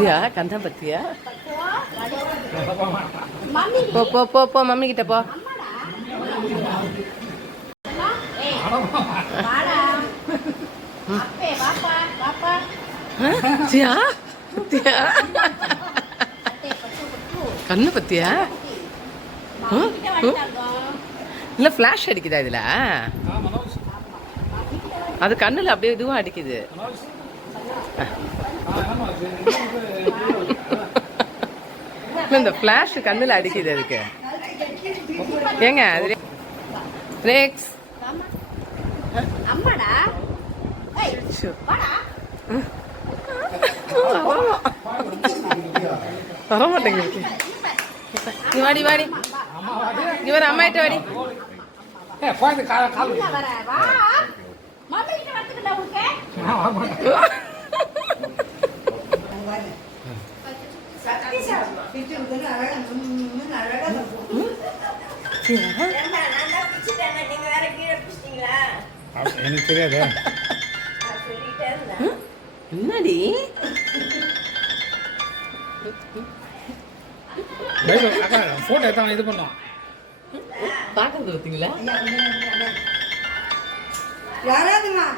பத்தியா கந்தம் பத்தியா போ போ போ போ மம்மி கிட்ட போ கண்ணு பத்தியா இல்ல ஃபிளாஷ் அடிக்குதா இதுல அது கண்ணுல அப்படியே இதுவும் அடிக்குது இந்த ஃபிளாஷ் கண்ணுல அடிக்குது அதுக்கு ஏங்க அது ரேக்ஸ் வர மாட்டேங்குது நீ வாடி வாடி இவர் அம்மாயிட்ட வாடி எனக்கு தெரியாது என்னடி போட்டோ எடுத்தாங்க இது பண்ணோம் பாக்குறது பார்த்தீங்களா யாராவதுமா